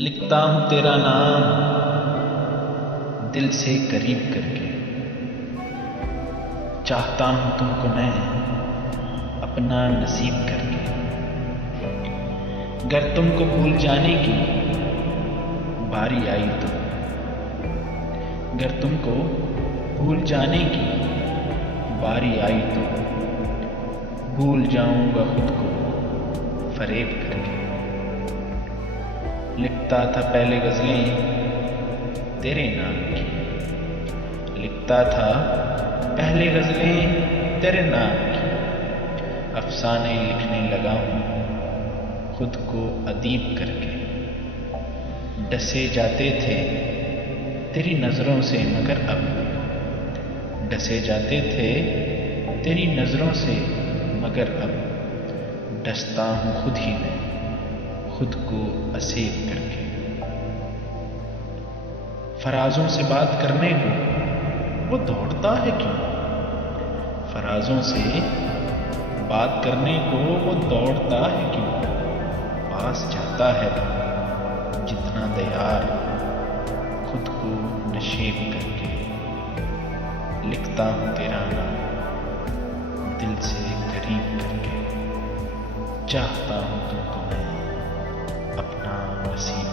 लिखता हूँ तेरा नाम दिल से करीब करके, चाहता हूँ तुमको मैं अपना नसीब करके। गर तुमको भूल जाने की बारी आई तो, गर तुमको भूल जाने की बारी आई तो भूल जाऊंगा खुद को फरेब करके। लिखता था पहले गज़लें तेरे नाम की, लिखता था पहले गज़लें तेरे नाम की। अफ़साने लिखने लगा हूँ खुद को अदीब करके। डसे जाते थे तेरी नज़रों से मगर अब, डसे जाते थे तेरी नज़रों से मगर अब डसता हूँ खुद ही में खुद को असेब करके। फराजों से बात करने को वो दौड़ता है क्यों, फराजों से बात करने को वो दौड़ता है क्यों। पास जाता है जितना दयार खुद को नशेब करके। लिखता हूँ तेरा नाम दिल से करीब करके, चाहता हूँ तुमको मैं अपना नसीब